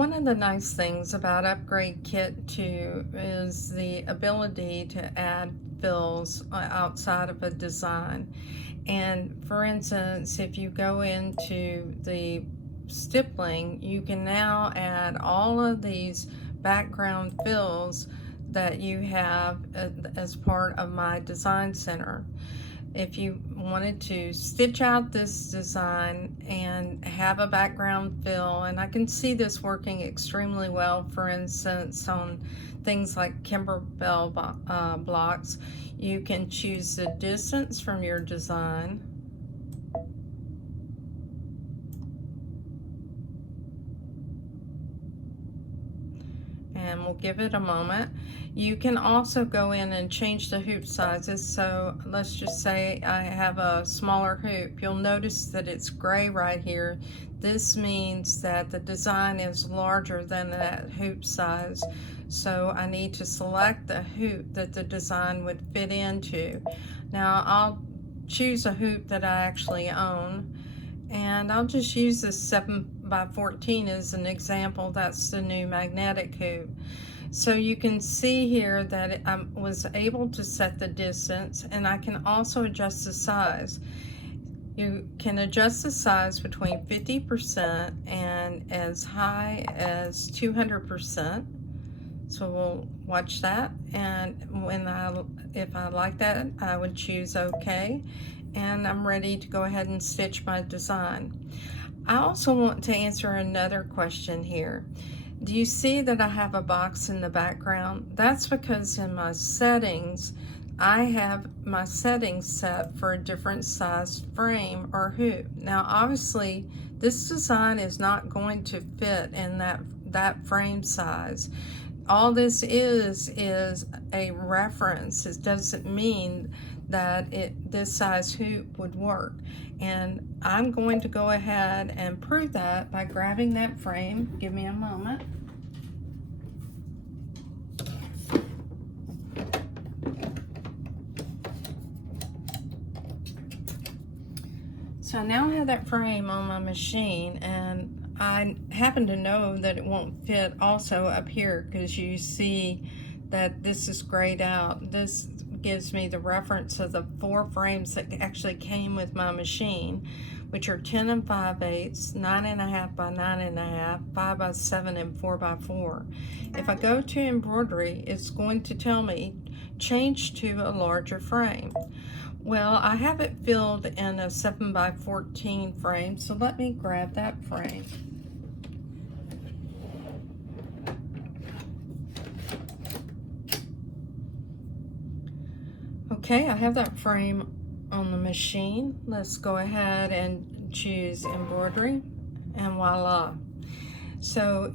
One of the nice things about Upgrade Kit 2 is the ability to add fills outside of a design. And for instance, if you go into the Stippling, you can now add all of these background fills that you have as part of my design center. If you wanted to stitch out this design and have a background fill, and I can see this working extremely well, for instance, on things like Kimberbell blocks, you can choose the distance from your design. And we'll give it a moment. You can also go in and change the hoop sizes. So let's just say I have a smaller hoop. You'll notice that it's gray right here. This means that the design is larger than that hoop size. So I need to select the hoop that the design would fit into. Now I'll choose a hoop that I actually own, and I'll just use this 7x14 as an example. That's the new magnetic hoop. So you can see here that I was able to set the distance, and I can also adjust the size. You can adjust the size between 50% and as high as 200%. So we'll watch that, and if I like that, I would choose OK, and I'm ready to go ahead and stitch my design. I also want to answer another question here. Do you see that I have a box in the background? That's because in my settings, I have my settings set for a different size frame or hoop. Now obviously this design is not going to fit in that frame size. All this is a reference. It doesn't mean that this size hoop would work. And I'm going to go ahead and prove that by grabbing that frame. Give me a moment. So I now have that frame on my machine, and I happen to know that it won't fit also up here because you see that this is grayed out. This gives me the reference of the 4 frames that actually came with my machine, which are 10 and 5/8, 9.5 by 9.5, 5 by 7, and 4 by 4. If I go to embroidery, it's going to tell me change to a larger frame. Well, I have it filled in a 7x14 frame, so let me grab that frame. Okay, I have that frame on the machine. Let's go ahead and choose embroidery, and voila. So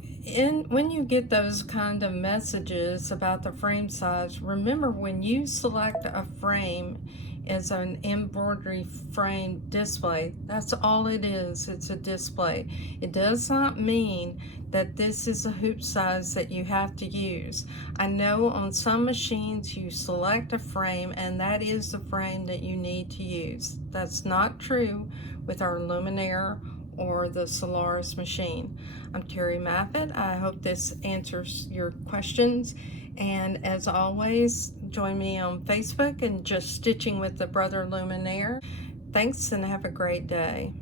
when you get those kind of messages about the frame size, remember when you select a frame as an embroidery frame display, that's all it is. It's a display. It does not mean that this is a hoop size that you have to use. I know on some machines you select a frame and that is the frame that you need to use. That's not true with our Luminaire or the Solaris machine. I'm Terry Maffitt. I hope this answers your questions, and as always, join me on Facebook and Just Stitching with the Brother Luminaire. Thanks, and have a great day.